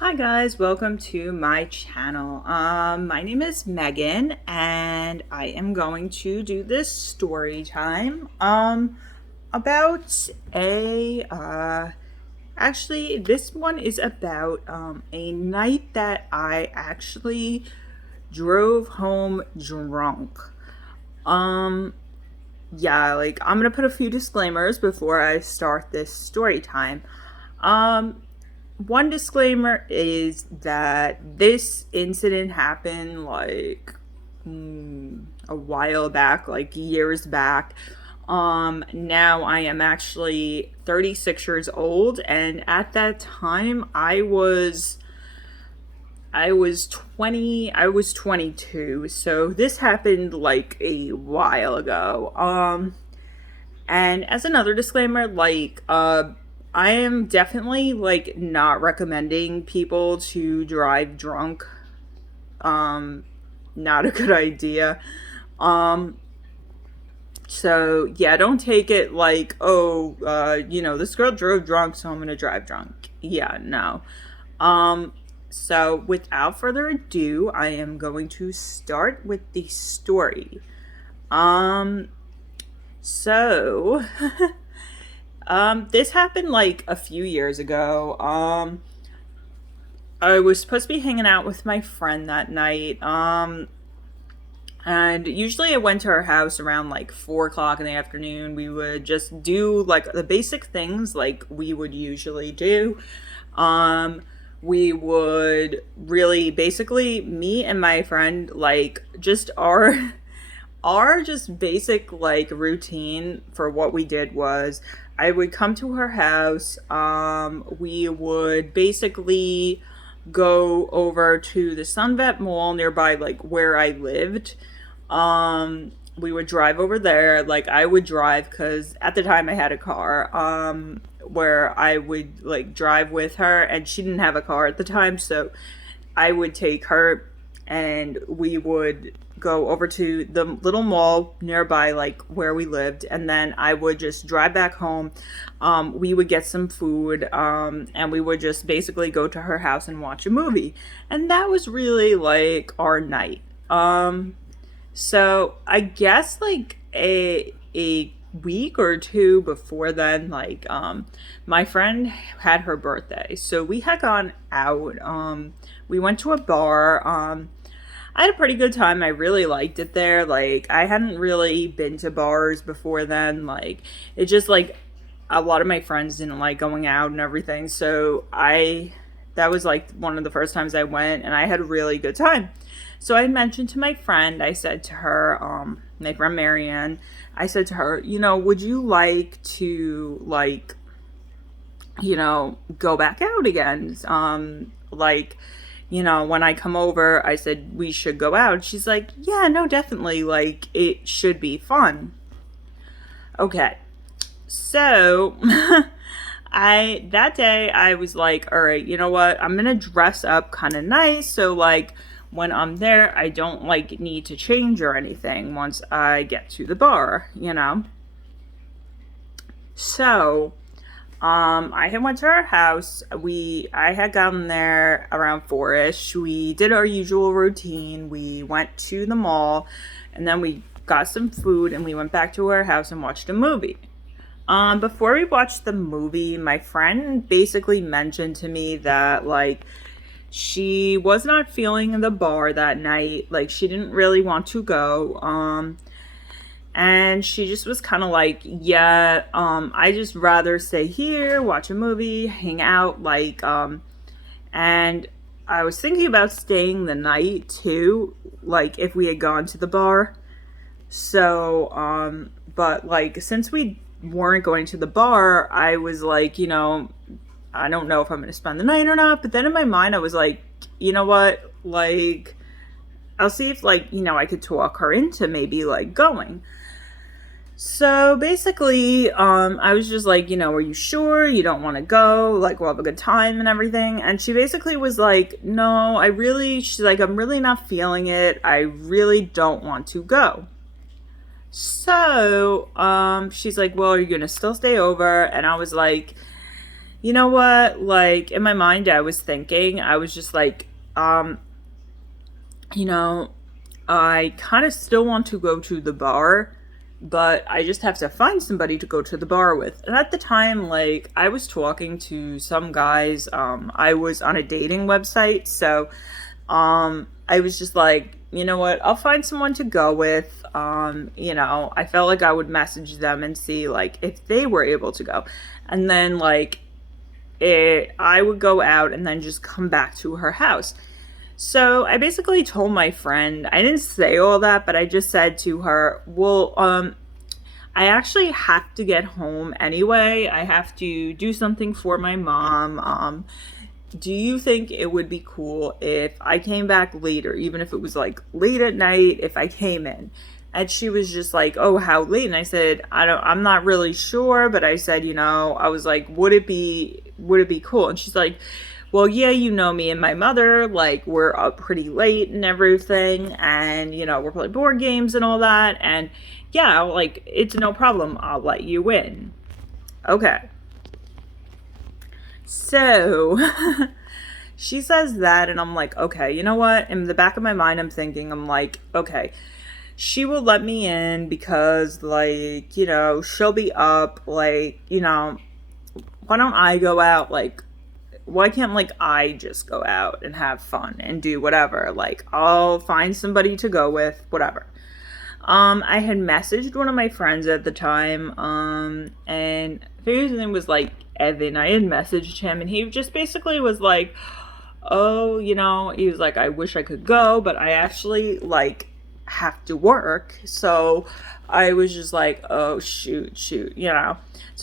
Hi guys, welcome to my channel. My name is Megan and I am going to do this story time about actually this one is about a night that I actually drove home drunk. Um yeah, like I'm gonna put a few disclaimers before I start this story time. Um One disclaimer is that this incident happened like a while back, like years back. Now I am actually 36 years old, and at that time I was 22. So this happened like a while ago. And as another disclaimer, I am definitely like not recommending people to drive drunk. Not a good idea. Um so yeah, don't take it like, oh, this girl drove drunk, so I'm gonna drive drunk. Yeah, no. Um so without further ado, I am going to start with the story. Um so this happened like a few years ago. I was supposed to be hanging out with my friend that night. And usually I went to her house around like 4 o'clock in the afternoon. We would just do like the basic things like we would usually do. We would really basically, me and my friend, like just our just basic like routine for what we did was I would come to her house. We would basically go over to the Sunvet Mall nearby, like where I lived. We would drive over there. Like I would drive because at the time I had a car. Where I would like drive with her, and she didn't have a car at the time, so I would take her and we would go over to the little mall nearby, like where we lived, and then I would just drive back home. We would get some food, and we would just basically go to her house and watch a movie. And that was really like our night. So I guess like a week or two before then, my friend had her birthday, so we had gone out. We went to a bar. I had a pretty good time. I really liked it there. Like I hadn't really been to bars before then. Like it just like a lot of my friends didn't like going out and everything. So I that was like one of the first times I went, and I had a really good time. So I mentioned to my friend, I said to her, my friend Marianne, I said to her, would you like to go back out again? When I come over, I said we should go out. She's like, yeah, no, definitely. Like it should be fun. Okay. So that day I was like, all right, you know what? I'm going to dress up kind of nice. So like when I'm there, I don't like need to change or anything once I get to the bar. So I had went to our house. I had gotten there around 4ish. We did our usual routine. We went to the mall, and then we got some food, and we went back to our house and watched a movie. Before we watched the movie, my friend basically mentioned to me that like she was not feeling the bar that night. Like she didn't really want to go. And she just was kind of like, yeah, I just rather stay here, watch a movie, hang out, and I was thinking about staying the night too, like if we had gone to the bar. So, but like since we weren't going to the bar, I was like, I don't know if I'm going to spend the night or not. But then in my mind, I was like, you know what? Like, I'll see if I could talk her into maybe like going. So basically, I was just like, are you sure you don't want to go? Like, we'll have a good time and everything. And she basically was like, no, she's like, I'm really not feeling it. I really don't want to go. So, she's like, well, are you going to still stay over? And I was like, you know what? Like, in my mind, I was thinking, I was just like, you know, I kind of still want to go to the bar, but I just have to find somebody to go to the bar with. And at the time, like, I was talking to some guys. I was on a dating website, so I was just like, you know what, I'll find someone to go with. I felt like I would message them and see like if they were able to go. And then like I would go out and then just come back to her house. So I basically told my friend, I didn't say all that, but I just said to her, well, I actually have to get home anyway. I have to do something for my mom. Do you think it would be cool if I came back later, even if it was like late at night, if I came in? And she was just like, "Oh, how late?" And I said, I'm not really sure, but I said, I was like, would it be cool?" And she's like, "Well, yeah, me and my mother, like we're up pretty late and everything, and we're playing board games and all that, and yeah, like it's no problem. I'll let you in." Okay. So she says that, and I'm like, okay, you know what? In the back of my mind, I'm thinking, I'm like, okay, she will let me in because, like, she'll be up. Like, why don't I go out? Like, why can't, like, I just go out and have fun and do whatever? Like, I'll find somebody to go with, whatever. I had messaged one of my friends at the time, and his name was like Evan. I had messaged him, and he just basically was like, "Oh, he was like, I wish I could go, but I actually like have to work." So I was just like, "Oh, shoot." So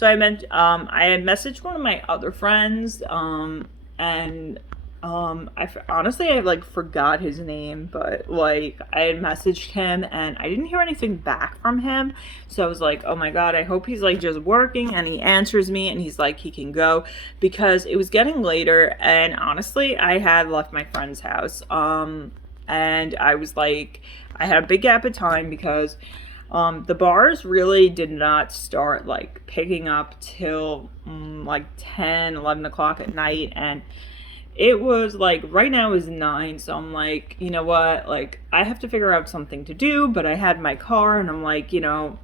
I had messaged one of my other friends, and honestly, I like forgot his name, but like I had messaged him and I didn't hear anything back from him. So I was like, oh my God, I hope he's like just working and he answers me and he's like, he can go, because it was getting later. And honestly, I had left my friend's house. And I was like, I had a big gap of time because the bars really did not start like picking up till like 10, 11 o'clock at night. And it was like right now is 9, so I'm like, you know what, like I have to figure out something to do, but I had my car and I'm like, I'll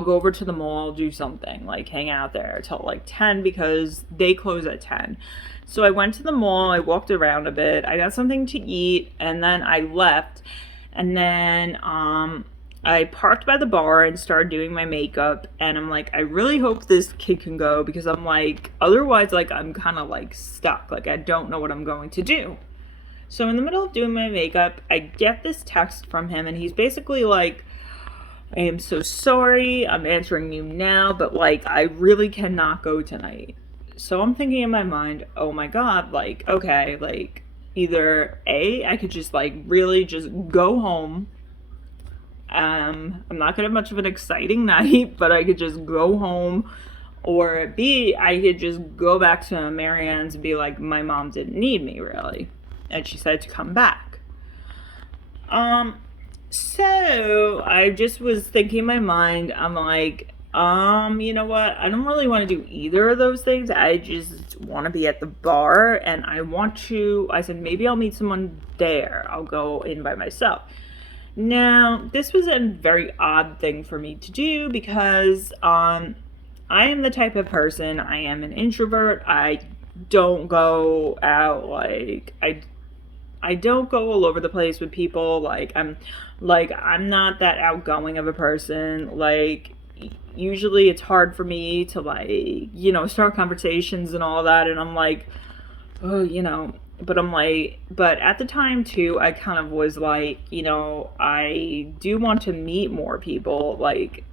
go over to the mall, do something, like hang out there till like 10 because they close at 10. So I went to the mall, I walked around a bit, I got something to eat, and then I left. And then I parked by the bar and started doing my makeup, and I'm like, I really hope this kid can go, because I'm like, otherwise, like, I'm kind of like stuck. Like, I don't know what I'm going to do. So in the middle of doing my makeup, I get this text from him, and he's basically like, I am so sorry, I'm answering you now, but like, I really cannot go tonight. So I'm thinking in my mind, oh my God, like, okay, like, either A, I could just like really just go home. I'm not gonna have much of an exciting night, but I could just go home. Or B, I could just go back to Marianne's and be like, my mom didn't need me really, and she said to come back. So I just was thinking in my mind, I'm like, you know what? I don't really want to do either of those things. I just want to be at the bar, and I said, maybe I'll meet someone there. I'll go in by myself. Now, this was a very odd thing for me to do because I am the type of person, I am an introvert. I don't go out like I don't go all over the place with people. I'm not that outgoing of a person. Like usually it's hard for me to start conversations and all that, and I'm like, oh, but at the time too, I kind of was like, I do want to meet more people. Like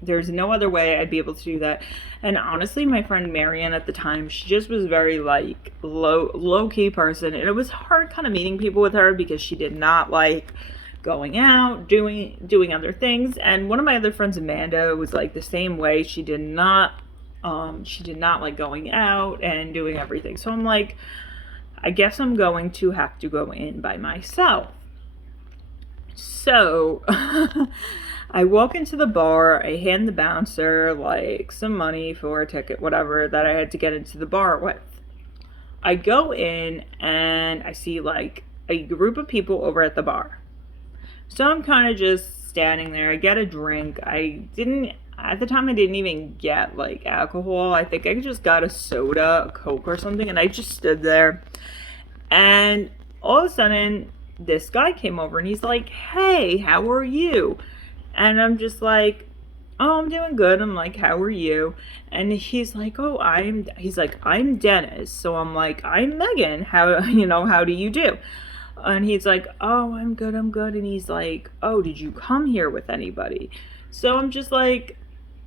there's no other way I'd be able to do that. And honestly, my friend Marianne at the time, she just was very like low key person, and it was hard kind of meeting people with her because she did not like going out, doing other things. And one of my other friends, Amanda, was like the same way. She did not like going out and doing everything. So I'm like, I guess I'm going to have to go in by myself. So I walk into the bar, I hand the bouncer like some money for a ticket, whatever, that I had to get into the bar with. I go in and I see like a group of people over at the bar. So I'm kind of just standing there. I get a drink. At the time, I didn't even get like alcohol. I think I just got a soda, a Coke or something, and I just stood there. And all of a sudden, this guy came over and he's like, "Hey, how are you?" And I'm just like, "Oh, I'm doing good." I'm like, "How are you?" And he's like, he's like, "I'm Dennis." So I'm like, "I'm Megan. How, how do you do?" And he's like, "Oh, I'm good, I'm good." And he's like, "Oh, did you come here with anybody?" So I'm just like,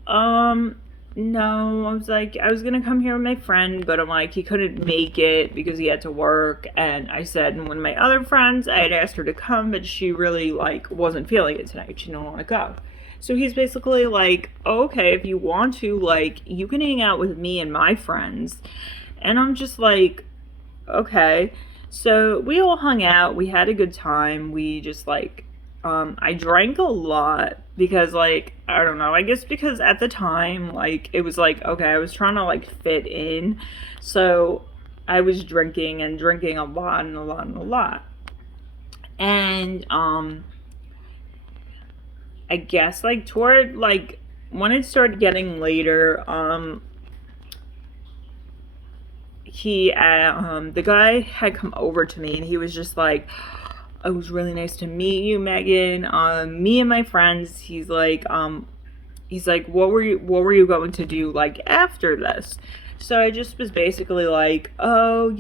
um, no. I was like, I was gonna come here with my friend, but I'm like, he couldn't make it because he had to work. And I said, and one of my other friends, I had asked her to come, but she really like wasn't feeling it tonight. She didn't want to go. So he's basically like, oh, okay, if you want to, like, you can hang out with me and my friends. And I'm just like, okay. So we all hung out. We had a good time. We just like, I drank a lot because, like, I don't know. I guess because at the time, like, it was like, okay, I was trying to like fit in. So I was drinking and drinking a lot and a lot and a lot. And, I guess like toward like when it started getting later, the guy had come over to me and he was just like, "It was really nice to meet you, Megan. Me and my friends." He's like, what were you going to do like after this?" So I just was basically like, "Oh,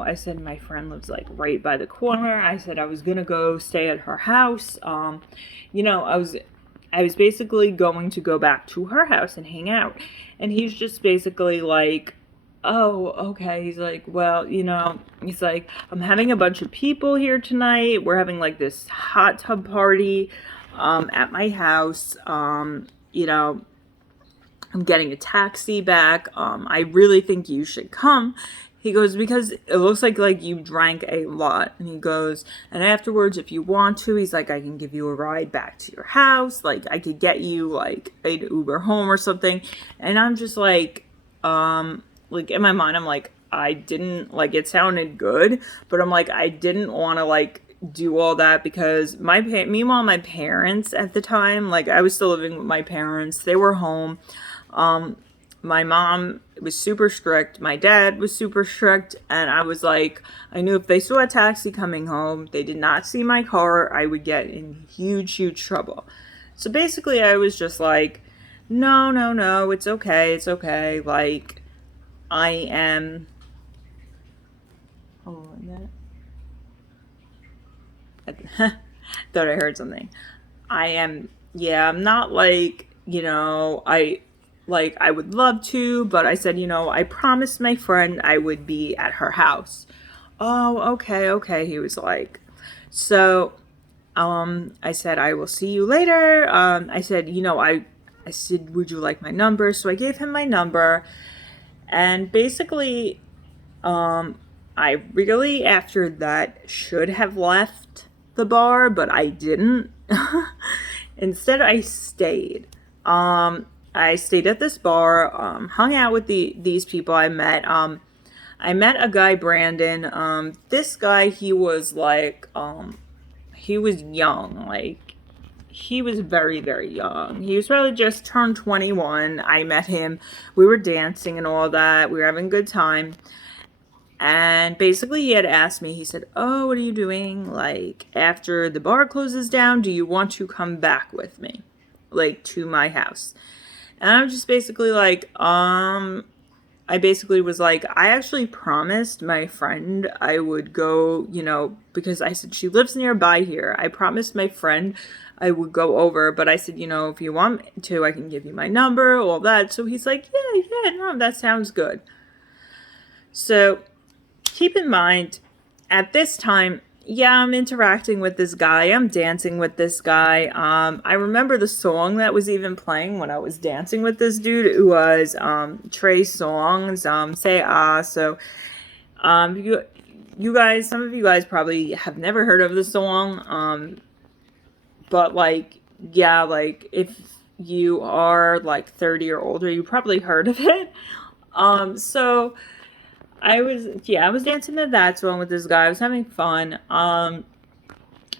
I said my friend lives like right by the corner." I said I was gonna go stay at her house. I was basically going to go back to her house and hang out. And he's just basically like, "Oh, okay." He's like, "Well, he's like, I'm having a bunch of people here tonight. We're having like this hot tub party at my house. I'm getting a taxi back. I really think you should come." He goes, "Because it looks like you drank a lot." And he goes, "And afterwards, if you want to," he's like, "I can give you a ride back to your house. Like, I could get you like an Uber home or something." And I'm just like in my mind, I'm like, I didn't like it sounded good, but I'm like, I didn't want to like do all that because meanwhile, my parents at the time, like I was still living with my parents, they were home. Um, my mom was super strict. My dad was super strict. And I was like, I knew if they saw a taxi coming home, they did not see my car, I would get in huge, huge trouble. So basically, I was just like, no, no, no, it's okay, it's okay. Like, I am. Hold on a minute. Thought I heard something. I am, yeah, I'm not like, I would love to, but I said, I promised my friend I would be at her house. "Oh, okay, okay," he was like. So, I said, "I will see you later." I said, I said, "Would you like my number?" So I gave him my number, and basically, I really, after that, should have left the bar, but I didn't. Instead, I stayed. I stayed at this bar, hung out with these people I met. I met a guy, Brandon. This guy, he was young, like he was very, very young. He was probably just turned 21. I met him. We were dancing and all that. We were having a good time. And basically, he had asked me, he said, "Oh, what are you doing? Like, after the bar closes down, do you want to come back with me? Like, to my house?" And I'm just basically like, I basically was like, I actually promised my friend I would go, because I said she lives nearby here. I promised my friend I would go over, but I said, if you want to, I can give you my number, all that. So he's like, yeah, yeah, no, that sounds good. So keep in mind, at this time, yeah, I'm interacting with this guy. I'm dancing with this guy. I remember the song that was even playing when I was dancing with this dude. It was Trey Songz, "Say Ah." So you some of you guys probably have never heard of the song. But like Yeah, like if you are like 30 or older, you probably heard of it. So I was dancing to that song with this guy. I was having fun.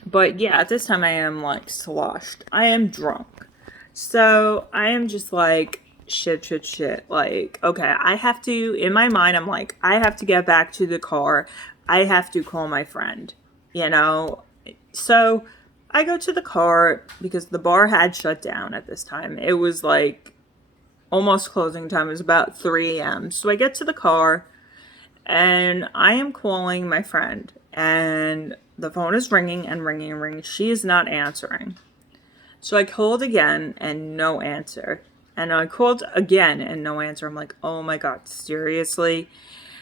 But yeah, at this time I am like sloshed. I am drunk. So I am just like, shit, shit, shit. Like, okay, I have to, in my mind, I'm like, I have to get back to the car. I have to call my friend, you know? So I go to the car because the bar had shut down at this time. It was like almost closing time. It was about 3 a.m. So I get to the car and I am calling my friend, and the phone is ringing and ringing and ringing. She is not answering. So I called again and no answer. And I called again and no answer. I'm like, oh my God, seriously?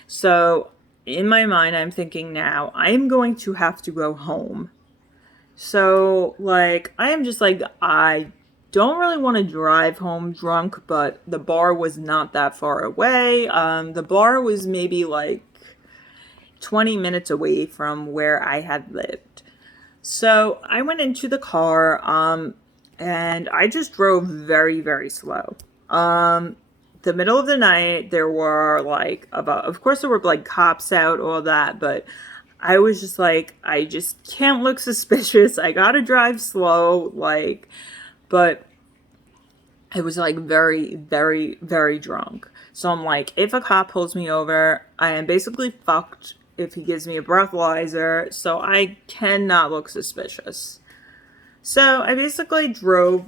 So in my mind, I'm thinking now, I am going to have to go home. So, like, I am just like, I don't really want to drive home drunk, but the bar was not that far away. The bar was maybe like 20 minutes away from where I had lived. So I went into the car, and I just drove very, very slow. The middle of the night, there were like about, of course, there were like cops out, all that, but I was just like, I just can't look suspicious. I gotta drive slow, like, but I was like very, very, very drunk. So I'm like, if a cop pulls me over, I am basically fucked if he gives me a breathalyzer. So I cannot look suspicious. So I basically drove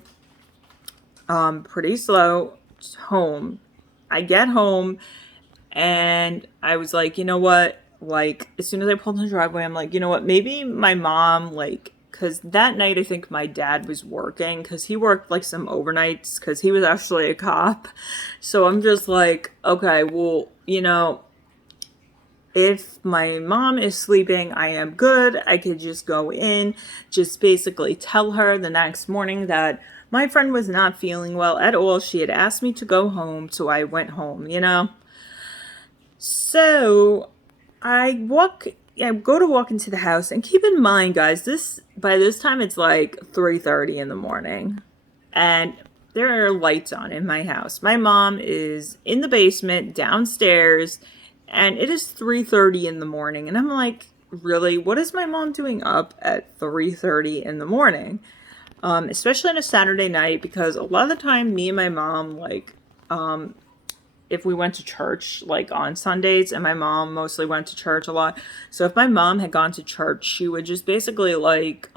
pretty slow home. I get home and I was like, you know what? Like, as soon as I pulled in the driveway, I'm like, you know what? Maybe my mom, like, because that night I think my dad was working because he worked like some overnights because he was actually a cop. So I'm just like, okay, well, you know, if my mom is sleeping, I am good. I could just go in, just basically tell her the next morning that my friend was not feeling well at all. She had asked me to go home, so I went home, you know? So I go to walk into the house, and keep in mind, guys, by this time it's like 3:30 in the morning, and there are lights on in my house. My mom is in the basement downstairs, and it is 3:30 in the morning, and I'm like, really? What is my mom doing up at 3:30 in the morning? Especially on a Saturday night, because a lot of the time, me and my mom like if we went to church like on Sundays, and my mom mostly went to church a lot. So if my mom had gone to church, she would just basically like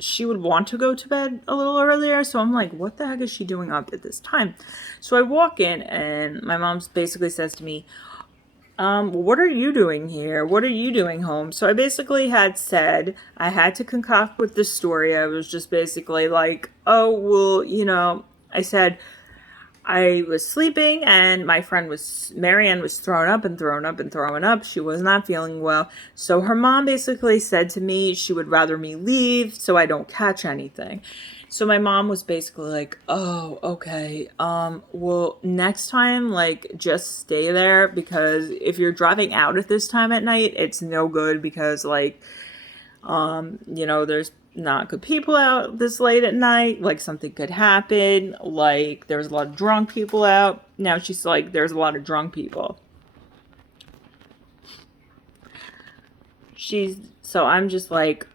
she would want to go to bed a little earlier. So I'm like, what the heck is she doing up at this time? So I walk in and my mom basically says to me, what are you doing here? What are you doing home? So I basically had said, I had to concoct with this story. I was just basically like, oh, well, you know, I said, I was sleeping and my friend Marianne was thrown up and thrown up and throwing up. She was not feeling well. So her mom basically said to me she would rather me leave so I don't catch anything. So my mom was basically like, oh, okay. Well, next time, like, just stay there because if you're driving out at this time at night, it's no good because, like, you know, there's not good people out this late at night. Like something could happen. Like there's a lot of drunk people out. Now she's like, there's a lot of drunk people. So I'm just like,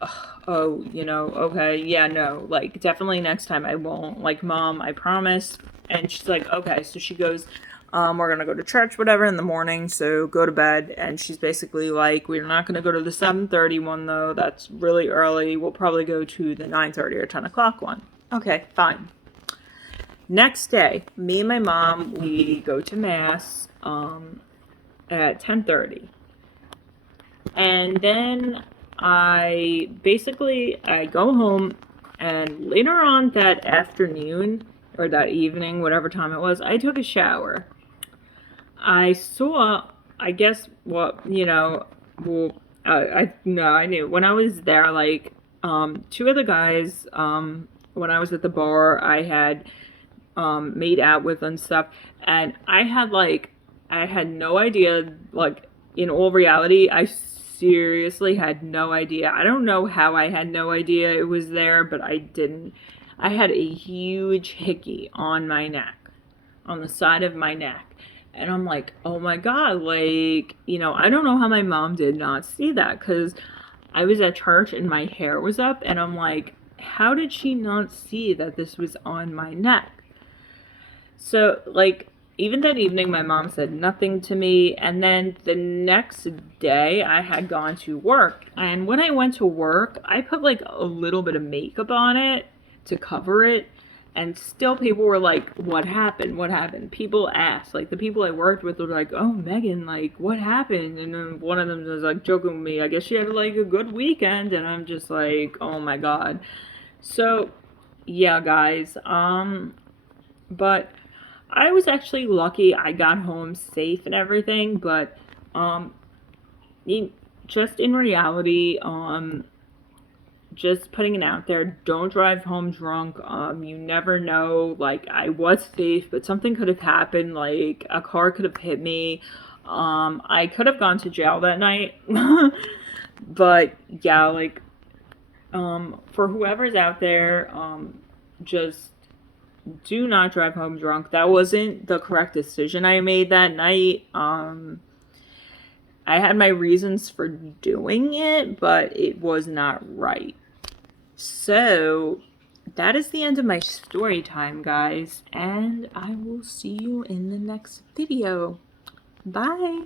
oh, you know, okay, yeah, no, like definitely next time I won't. Like, mom, I promise. And she's like, okay. So she goes, we're gonna go to church, whatever, in the morning. So go to bed. And she's basically like, we're not gonna go to the 7:30 one though. That's really early. We'll probably go to the 9:30 or 10 o'clock one. Okay, fine. Next day, me and my mom, we go to mass at 10:30. And then I go home, and later on that afternoon or that evening, whatever time it was, I took a shower. I saw, I guess, what, you know, well, I no, I knew when I was there, like, two of the guys, when I was at the bar, I had made out with and stuff, and I had no idea, like, in all reality, I seriously had no idea. I don't know how I had no idea it was there, but I didn't. I had a huge hickey on my neck, on the side of my neck. And I'm like, oh my God, like, I don't know how my mom did not see that, because I was at church and my hair was up, and I'm like, how did she not see that this was on my neck? So, like, even that evening, my mom said nothing to me. And then the next day, I had gone to work. And when I went to work, I put like a little bit of makeup on it to cover it. And still, people were like, what happened? What happened? People asked. Like, the people I worked with were like, oh, Megan, like, what happened? And then one of them was like joking with me, I guess she had like a good weekend. And I'm just like, oh my God. So, yeah, guys. But I was actually lucky I got home safe and everything, but um just in reality, just putting it out there, don't drive home drunk. You never know. Like, I was safe, but something could have happened. Like, a car could have hit me. I could have gone to jail that night. But yeah, like, for whoever's out there, just do not drive home drunk. That wasn't the correct decision I made that night. I had my reasons for doing it, but it was not right. So, that is the end of my story time, guys, and I will see you in the next video. Bye.